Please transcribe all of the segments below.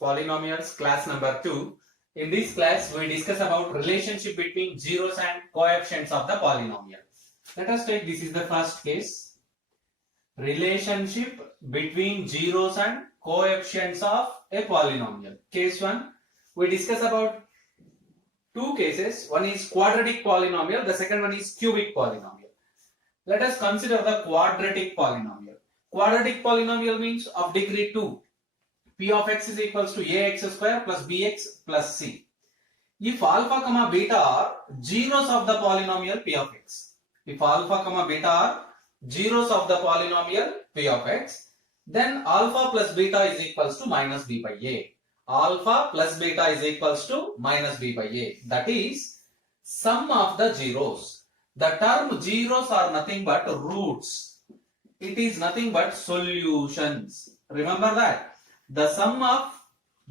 Polynomials class number 2. In this class we discuss about relationship between zeros and coefficients of the polynomial. Let us take this is the first case. Relationship between zeros and coefficients of a polynomial. Case 1, we discuss about two cases. One is quadratic polynomial, the second one is cubic polynomial. Let us consider the quadratic polynomial. Quadratic polynomial means of degree 2. P of x is equals to ax square plus bx plus c. If alpha comma beta are zeros of the polynomial p of x, if alpha comma beta are zeros of the polynomial p of x, then alpha plus beta is equals to minus b by a. Alpha plus beta is equals to minus b by a. That is sum of the zeros. The term zeros are nothing but roots. It is nothing but solutions. Remember that. The sum of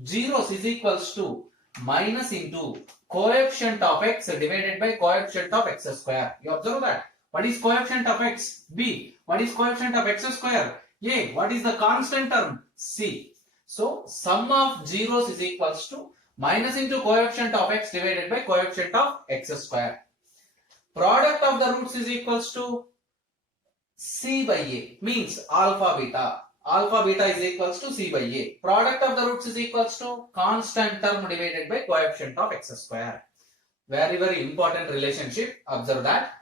zeros is equals to minus into coefficient of x divided by coefficient of x square. You observe that. What is coefficient of x? B. What is coefficient of x square? A. What is the constant term? C. So, sum of zeros is equals to minus into coefficient of x divided by coefficient of x square. Product of the roots is equals to c by a, means alpha beta. Alpha beta is equals to c by a. Product of the roots is equals to constant term divided by coefficient of x square. Very, very important relationship. Observe that.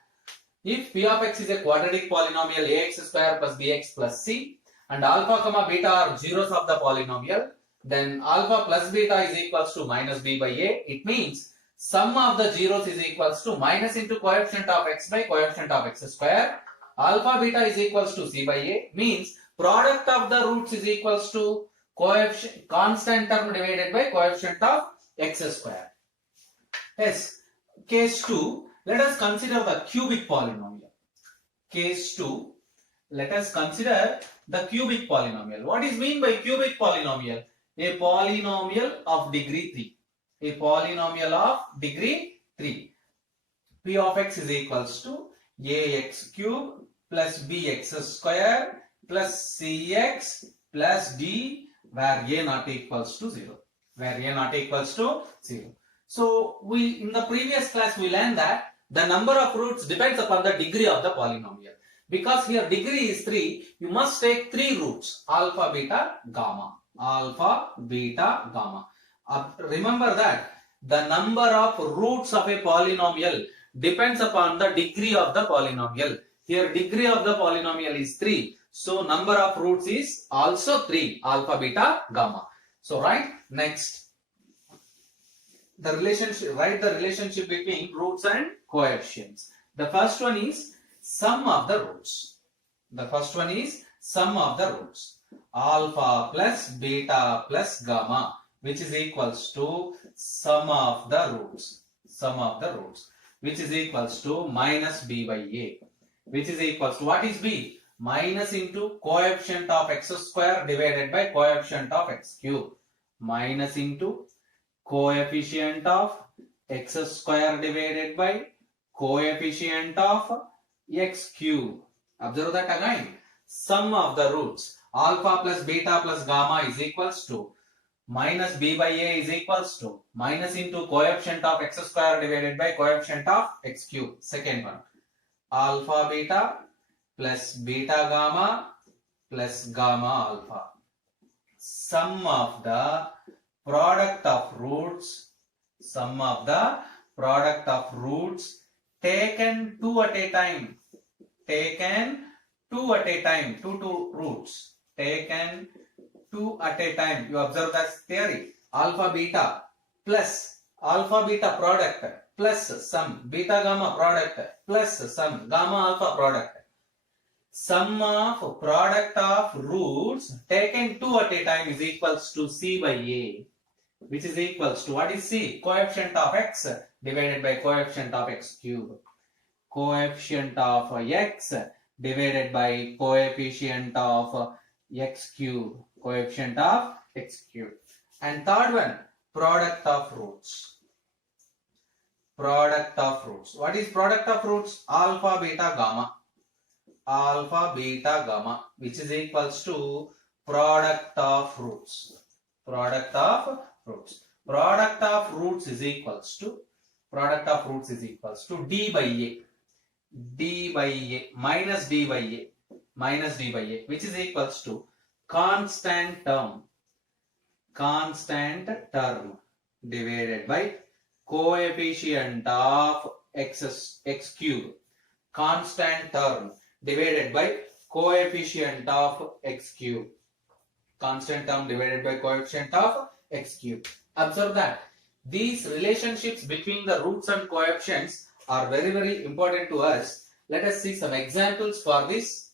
If p of x is a quadratic polynomial ax square plus bx plus c and alpha comma beta are zeros of the polynomial, then alpha plus beta is equals to minus b by a. It means sum of the zeros is equals to minus into coefficient of x by coefficient of x square. Alpha beta is equals to c by a, means product of the roots is equals to coefficient constant term divided by coefficient of x square. Yes. Case 2, let us consider the cubic polynomial. Case 2, let us consider the cubic polynomial. What is mean by cubic polynomial? A polynomial of degree 3. A polynomial of degree 3. P of x is equals to ax cube plus bx square plus cx plus d, where a not equals to 0. Where a not equals to 0. So, we in the previous class we learned that the number of roots depends upon the degree of the polynomial. Because here degree is 3, you must take 3 roots, alpha, beta, gamma. Alpha, beta, gamma. Remember that the number of roots of a polynomial depends upon the degree of the polynomial. Here degree of the polynomial is 3. So number of roots is also 3, alpha, beta, gamma. So write next. The relationship, write the relationship between roots and coefficients. The first one is sum of the roots. The first one is sum of the roots. Alpha plus beta plus gamma, which is equals to sum of the roots. Sum of the roots, which is equals to minus b by a. Which is equals to, what is b? Minus into coefficient of x square divided by coefficient of x cube. Minus into coefficient of x square divided by coefficient of x cube. Observe that again. Sum of the roots. Alpha plus beta plus gamma is equals to minus b by a is equals to minus into coefficient of x square divided by coefficient of x cube. Second one. Alpha beta plus beta gamma plus gamma alpha. Sum of the product of roots. Sum of the product of roots taken 2 at a time. Taken 2 at a time. 2 roots. Taken 2 at a time. You observe that theory. Alpha beta plus alpha beta product plus sum, beta gamma product plus sum, gamma alpha product. Sum of product of roots taken 2 at a time is equals to c by a, which is equals to, what is c? Coefficient of x divided by coefficient of x cube. Coefficient of x divided by coefficient of x cube. Coefficient of x cube. And third one, product of roots. Product of roots. What is product of roots? Alpha, beta, gamma. Alpha, beta, gamma, which is equals to product of roots. Product of roots. Product of roots is equals to d by a. D by a minus d by a minus d by a, which is equals to constant term divided by coefficient of x cube. Constant term divided by coefficient of x cube. Constant term divided by coefficient of x cube. Observe that these relationships between the roots and coefficients are very important to us. Let us see some examples for these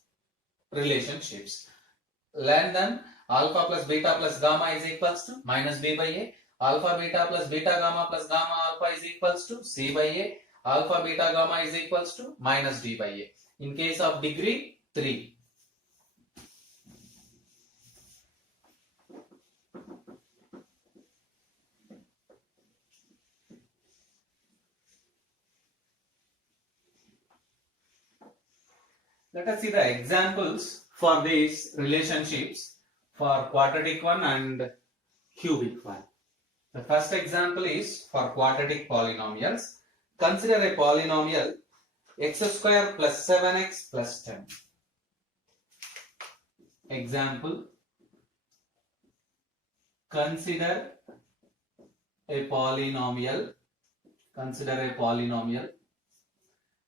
relationships. Learn them. Alpha plus beta plus gamma is equals to minus b by a. Alpha beta plus beta gamma plus gamma alpha is equals to c by a. Alpha beta gamma is equals to minus d by a. In case of degree 3. Let us see the examples for these relationships for quadratic one and cubic one. The first example is for quadratic polynomials. Consider a polynomial x square plus 7x plus 10. Example. Consider a polynomial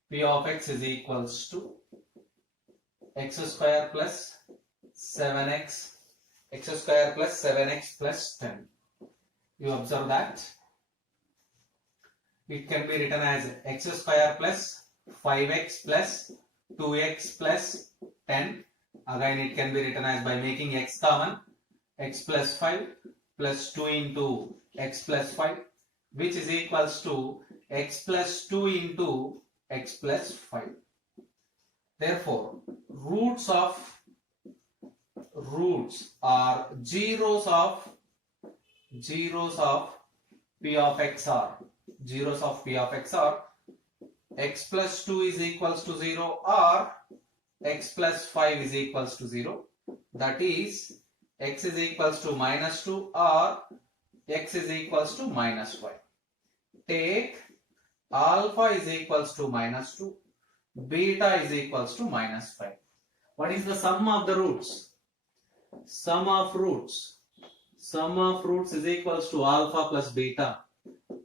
p of x is equals to x square plus 7x plus 10. You observe that it can be written as x square plus 5x plus 2x plus 10. Again it can be written as, by making x common, x plus 5 plus 2 into x plus 5, which is equals to x plus 2 into x plus 5. Therefore, roots are zeros of p of x are x plus 2 is equals to 0 or x plus 5 is equals to 0. That is, x is equals to minus 2 or x is equals to minus 5. Take alpha is equals to minus 2, beta is equals to minus 5. What is the sum of the roots? Sum of roots is equals to alpha plus beta.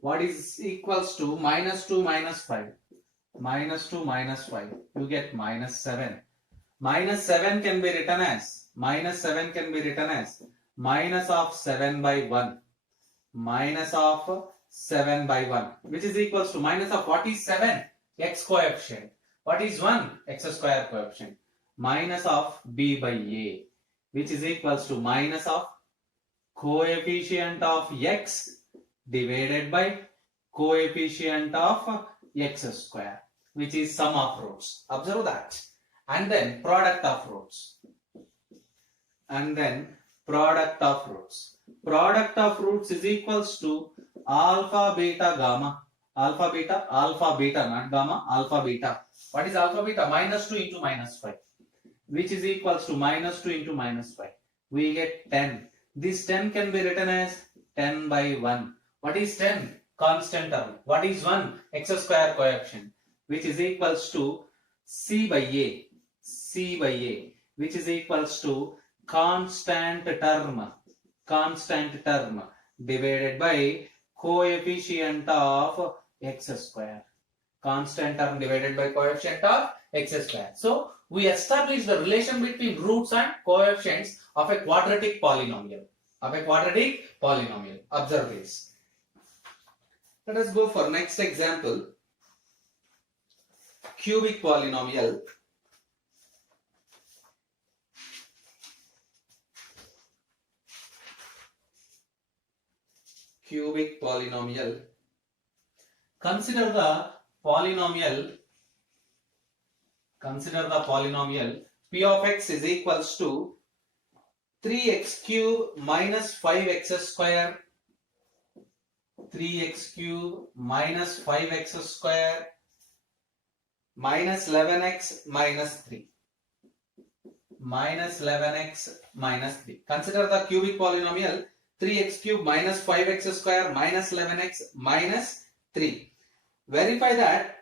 What is equals to minus 2 minus 5? Minus 2 minus 5. You get minus 7. Minus 7 can be written as minus of 7 by 1. Minus of 7 by 1. Which is equals to minus of what is 7? X coefficient. What is 1? X square coefficient. Minus of b by a, which is equals to minus of coefficient of x divided by coefficient of x square, which is sum of roots. Observe that. And then product of roots. Product of roots is equals to alpha beta gamma. Alpha beta, not gamma, alpha beta. What is alpha beta? Minus 2 into minus 5, which is equals to minus 2 into minus 5. We get 10. This 10 can be written as 10 by 1. What is 10? Constant term. What is 1? X square coefficient, which is equals to c by a, which is equals to constant term divided by coefficient of x square. Constant term divided by coefficient of x square. So we established the relation between roots and coefficients of a quadratic polynomial. Observe this. Let us go for next example. Cubic polynomial. Consider the polynomial p of x is equals to 3x cube minus 5x square, 3x cube minus 5x square minus 11x minus 3. Consider the cubic polynomial 3x cube minus 5x square minus 11x minus 3. Verify that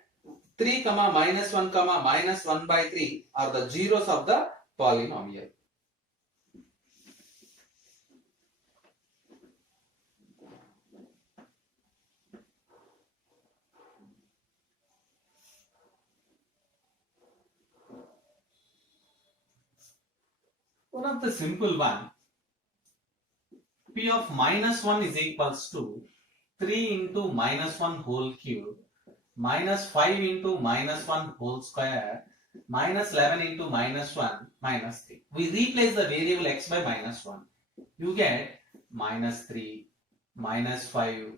3 comma minus 1 comma minus 1 by 3 are the zeros of the polynomial. One of the simple one, p of minus 1 is equals to 3 into minus 1 whole cube minus 5 into minus 1 whole square minus 11 into minus 1 minus 3. We replace the variable x by minus 1. You get minus 3 minus 5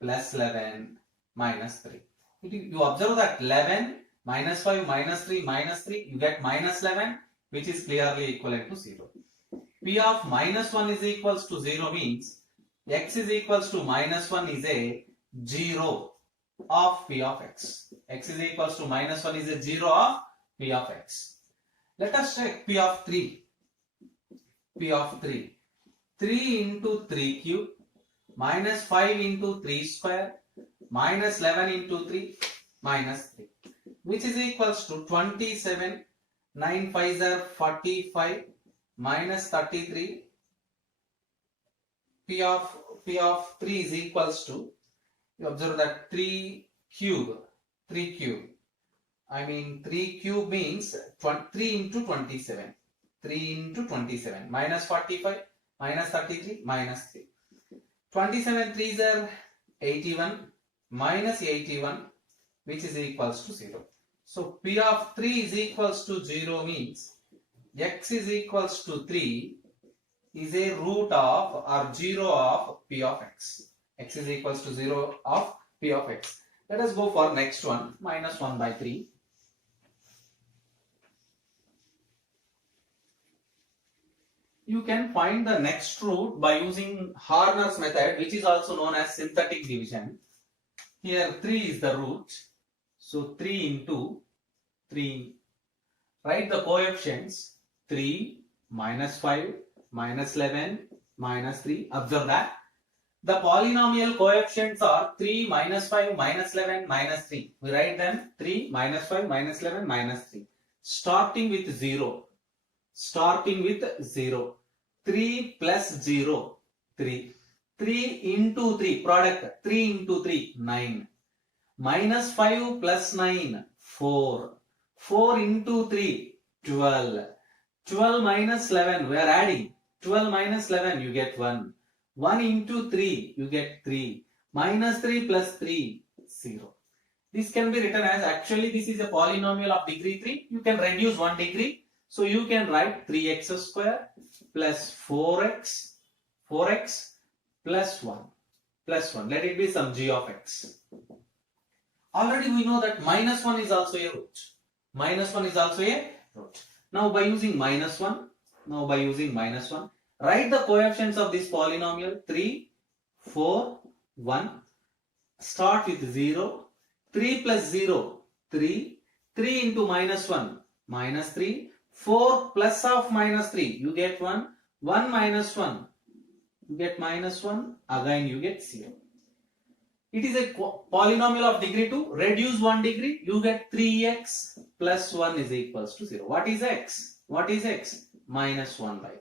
plus 11 minus 3. You observe that 11 minus 5 minus 3 minus 3, you get minus 11, which is clearly equivalent to 0. P of minus 1 is equals to 0 means x is equals to minus 1 is a 0 of p of x. X is equals to minus 1 is a 0 of p of x. Let us check p of 3. P of 3. 3 into 3 cube minus 5 into 3 square minus 11 into 3 minus 3, which is equals to 27. 9 5s are 45 minus 33. P of 3 is equals to, you observe that 3 cube I mean 3 cube means 3 into 27, 3 into 27 minus 45 minus 33 minus 3. 27 3s are 81 minus 81, which is equals to 0. So P of 3 is equals to 0 means x is equals to 3 is a root of or 0 of p of x. X is equals to 0 of p of x. Let us go for next one, minus 1 by 3. You can find the next root by using Horner's method, which is also known as synthetic division. Here 3 is the root. So 3 into 3. Write the coefficients 3, minus 5, minus 11, minus 3. Observe that the polynomial coefficients are 3, minus 5, minus 11, minus 3. We write them 3, minus 5, minus 11, minus 3. Starting with 0. 3 plus 0, 3. 3 into 3, product 3 into 3, 9. Minus 5 plus 9, 4. 4 into 3, 12. 12 minus 11, we are adding. 12 minus 11, you get 1. 1 into 3, you get 3. Minus 3 plus 3, 0. This can be written as, actually this is a polynomial of degree 3. You can reduce 1 degree. So you can write 3x square plus 4x plus 1. Let it be some g of x. Already we know that minus 1 is also a root. Now by using minus 1, write the coefficients of this polynomial 3, 4, 1. Start with 0. 3 plus 0, 3. 3 into minus 1, minus 3. 4 plus of minus 3, you get 1. 1 minus 1, you get minus 1. Again you get 0. It is a polynomial of degree 2. Reduce 1 degree, you get 3x plus 1 is equals to 0. What is x? Minus 1 by 3.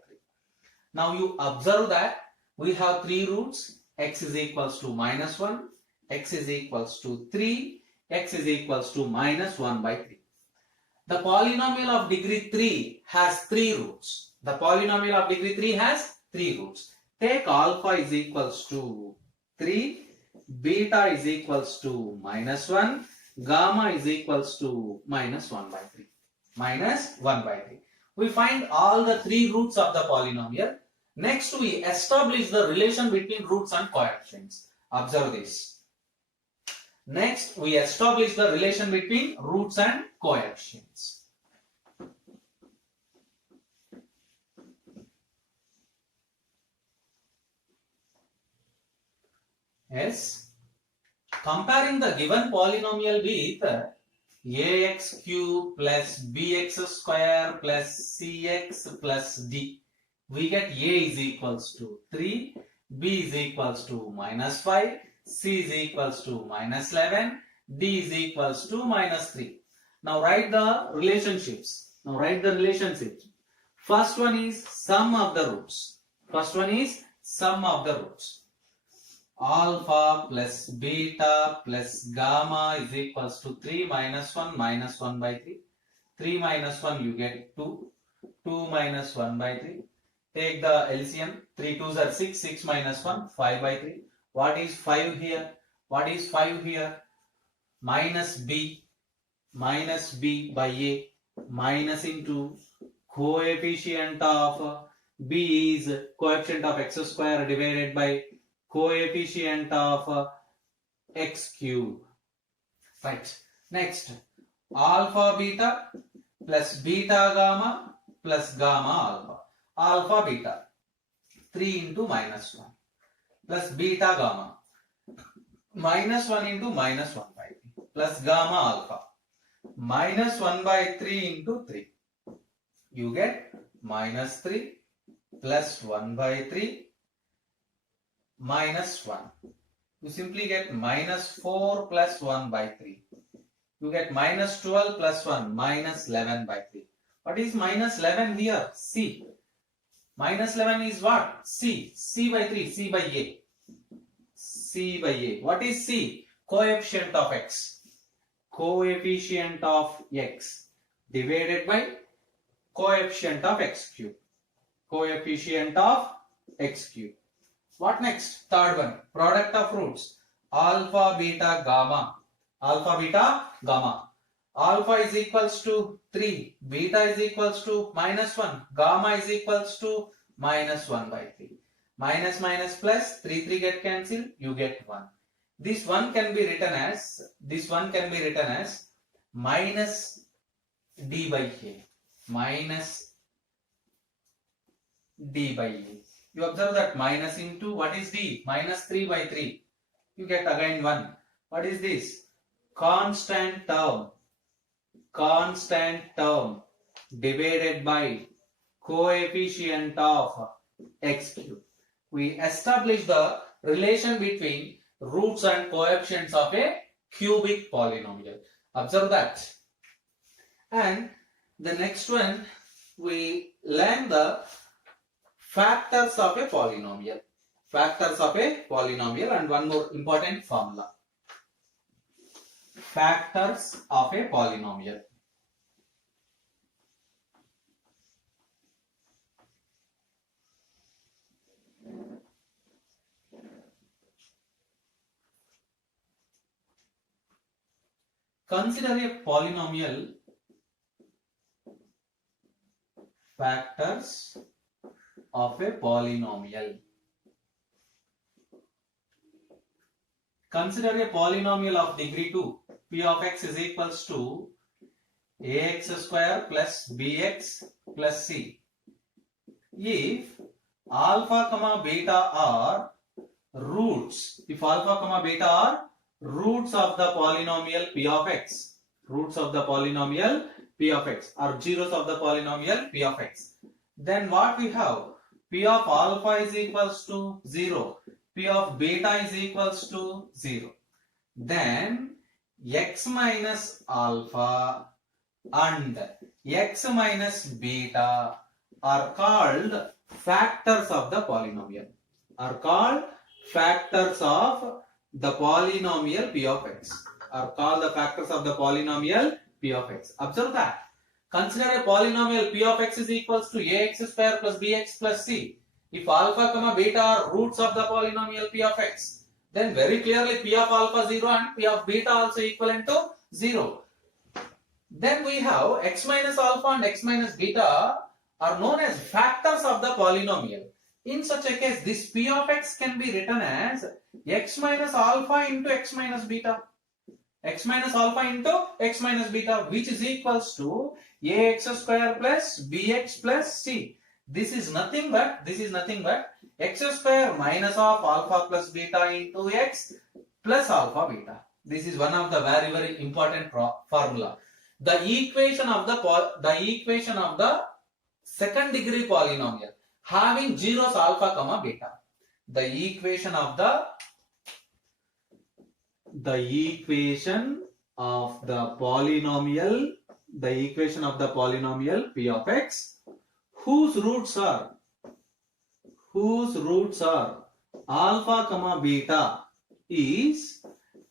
Now you observe that we have 3 roots. X is equals to minus 1, x is equals to 3, x is equals to minus 1 by 3. The polynomial of degree 3 has 3 roots. Take alpha is equals to 3, beta is equals to minus 1, gamma is equals to minus 1 by 3. We find all the 3 roots of the polynomial. Next we establish the relation between roots and coefficients. Observe this. Next we establish the relation between roots and coefficients. Yes. Comparing the given polynomial with ax cube plus bx square plus cx plus d. We get a is equals to 3, B is equals to minus 5, C is equals to minus 11, D is equals to minus 3. Now write the relationships. First one is sum of the roots. Alpha plus beta plus gamma is equals to 3 minus 1 by 3. 3 minus 1 you get 2. 2 minus 1 by 3. Take the LCM. 3 2s are 6. 6 minus 1, 5 by 3. What is 5 here? Minus B by A. Minus into coefficient of B is coefficient of x square divided by coefficient of x cube. Right. Next, alpha beta plus beta gamma plus gamma alpha. Alpha beta 3 into minus 1 plus beta gamma minus 1 into minus 1 by 3 plus gamma alpha minus 1 by 3 into 3. You get minus 3 plus 1 by 3 minus 1. You simply get minus 4 plus 1 by 3. You get minus 12 plus 1 minus 11 by 3. What is minus 11 here? C. Minus 11 is what? C. C by 3. C by A. C by A. What is C? Coefficient of x. Coefficient of x divided by coefficient of x cube. Coefficient of x cube. What next? Third one. Product of roots. Alpha, beta, gamma. Alpha, beta, gamma. Alpha is equals to 3. Beta is equals to minus 1. Gamma is equals to minus 1 by 3. Minus minus plus 3 get cancelled. You get 1. This one can be written as minus d by a. Minus d by a. You observe that minus into what is d? Minus 3 by 3. You get again 1. What is this? Constant term divided by coefficient of x cube. We establish the relation between roots and coefficients of a cubic polynomial. Observe that. And the next one, we learn the factors of a polynomial. And one more important formula. Factors of a polynomial. Consider a polynomial. Factors of a polynomial. Consider a polynomial of degree 2. P of x is equals to ax square plus bx plus c. If alpha comma beta are roots, of the polynomial p of x, or zeros of the polynomial p of x, then what we have? P of alpha is equals to 0. P of beta is equals to 0. Then x minus alpha and x minus beta are called factors of the polynomial. P of x. Observe that. Consider a polynomial p of x is equals to ax square plus bx plus c. If alpha comma beta are roots of the polynomial p of x, then very clearly p of alpha 0 and p of beta also equivalent to 0. Then we have x minus alpha and x minus beta are known as factors of the polynomial. In such a case, this p of x can be written as x minus alpha into x minus beta. X minus alpha into x minus beta, which is equals to ax square plus bx plus c. This is nothing but x square minus of alpha plus beta into x plus alpha beta. This is one of the very, very important formula. The equation of the second degree polynomial having zeros alpha comma beta. the equation of the polynomial p of x whose roots are alpha comma beta is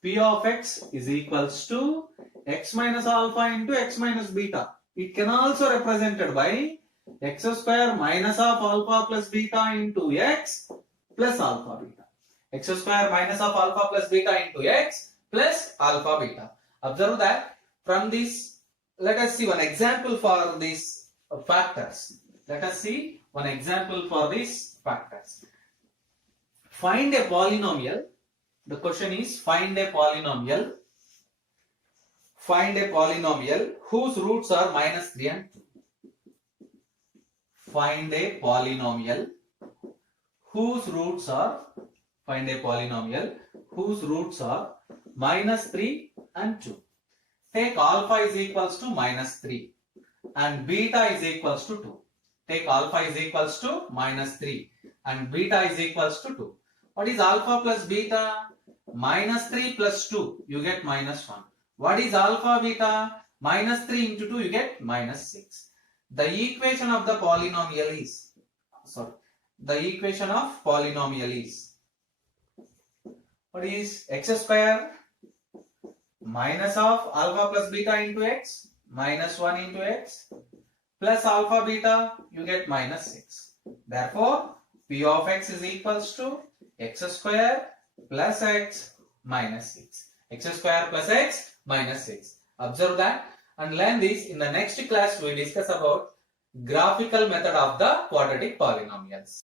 p of x is equals to x minus alpha into x minus beta. It can also represented by x square minus of alpha plus beta into x plus alpha beta. X square minus of alpha plus beta into x plus alpha beta. Observe that from this, let us see one example for these factors. Let us see one example for these factors. Find a polynomial. The question is find a polynomial whose roots are minus 3 and 2. Find a polynomial whose roots are minus 3 and 2. Take alpha is equals to minus 3 and beta is equals to 2. Take alpha is equals to minus 3 and beta is equals to 2. What is alpha plus beta? Minus 3 plus 2, you get minus 1. What is alpha beta? Minus 3 into 2, you get minus 6. The equation of polynomial is what is x square minus of alpha plus beta into x minus 1 into x plus alpha beta, you get minus 6. Therefore, p of x is equals to x square plus x minus 6. X square plus x minus 6. Observe that and learn this. In the next class, we discuss about graphical method of the quadratic polynomials.